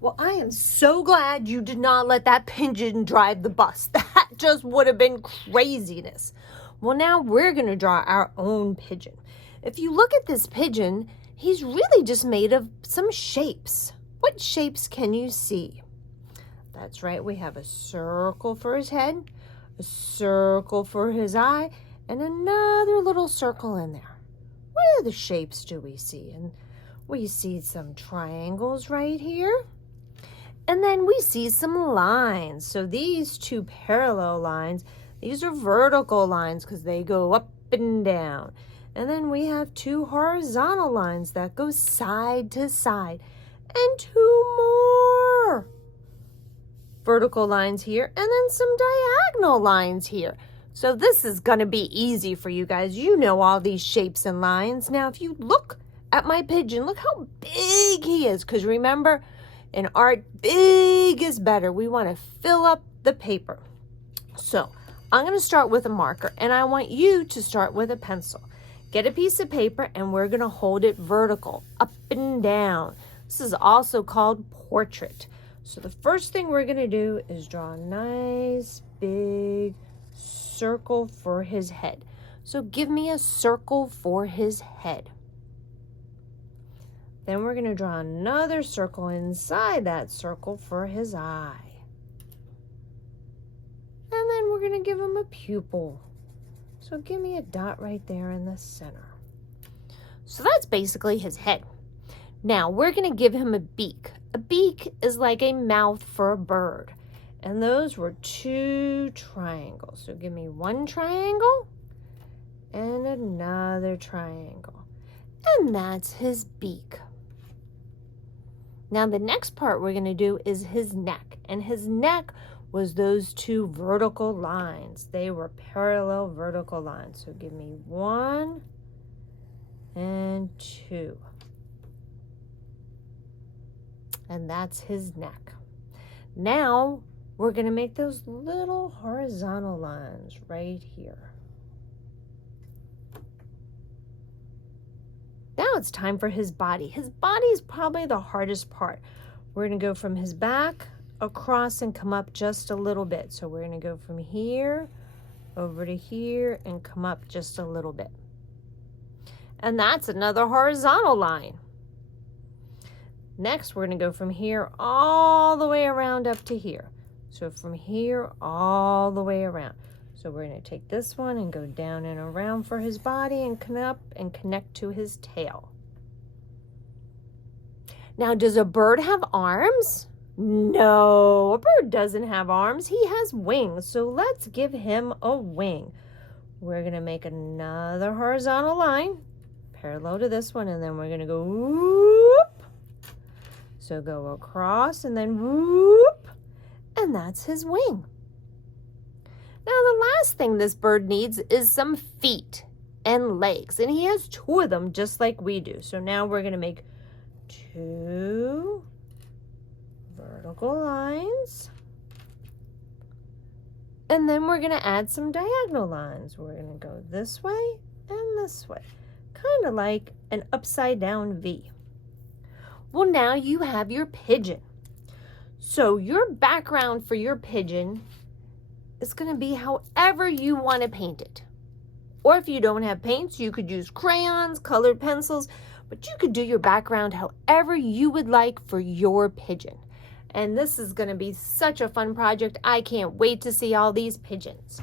Well, I am so glad you did not let that pigeon drive the bus. That just would have been craziness. Well, now we're going to draw our own pigeon. If you look at this pigeon, he's really just made of some shapes. What shapes can you see? That's right, we have a circle for his head, a circle for his eye, and another little circle in there. What other shapes do we see? And we see some triangles right here. And then we see some lines. So these two parallel lines, these are vertical lines because they go up and down. And then we have two horizontal lines that go side to side. And two more vertical lines here, and then some diagonal lines here. So this is going to be easy for you guys. You know all these shapes and lines. Now, if you look at my pigeon, look how big he is. Because remember, in art, big is better. We want to fill up the paper. So I'm going to start with a marker, and I want you to start with a pencil. Get a piece of paper, and we're going to hold it vertical, up and down. This is also called portrait. So the first thing we're going to do is draw a nice big circle for his head. So give me a circle for his head. Then we're going to draw another circle inside that circle for his eye. And then we're going to give him a pupil. So give me a dot right there in the center. So that's basically his head. Now we're going to give him a beak. A beak is like a mouth for a bird. And those were two triangles. So give me one triangle and another triangle. And that's his beak. Now the next part we're going to do is his neck. And his neck was those two vertical lines. They were parallel vertical lines. So give me 1 and 2. And that's his neck. Now we're going to make those little horizontal lines right here. Now it's time for his body. His body is probably the hardest part. We're going to go from his back across and come up just a little bit. So we're going to go from here over to here and come up just a little bit. And that's another horizontal line. Next, we're going to go from here all the way around up to here. So from here all the way around. So we're going to take this one and go down and around for his body and come up and connect to his tail. Now, does a bird have arms? No, a bird doesn't have arms. He has wings. So let's give him a wing. We're going to make another horizontal line parallel to this one, and then we're going to go whoop. So go across and then whoop, and that's his wing. Now the last thing this bird needs is some feet and legs, and he has 2 of them just like we do. So now we're going to make 2 vertical lines, and then we're going to add some diagonal lines. We're going to go this way and this way, kind of like an upside down V. Well, now you have your pigeon. So your background for your pigeon is going to be however you want to paint it. Or if you don't have paints, you could use crayons, colored pencils, but you could do your background however you would like for your pigeon. And this is going to be such a fun project. I can't wait to see all these pigeons.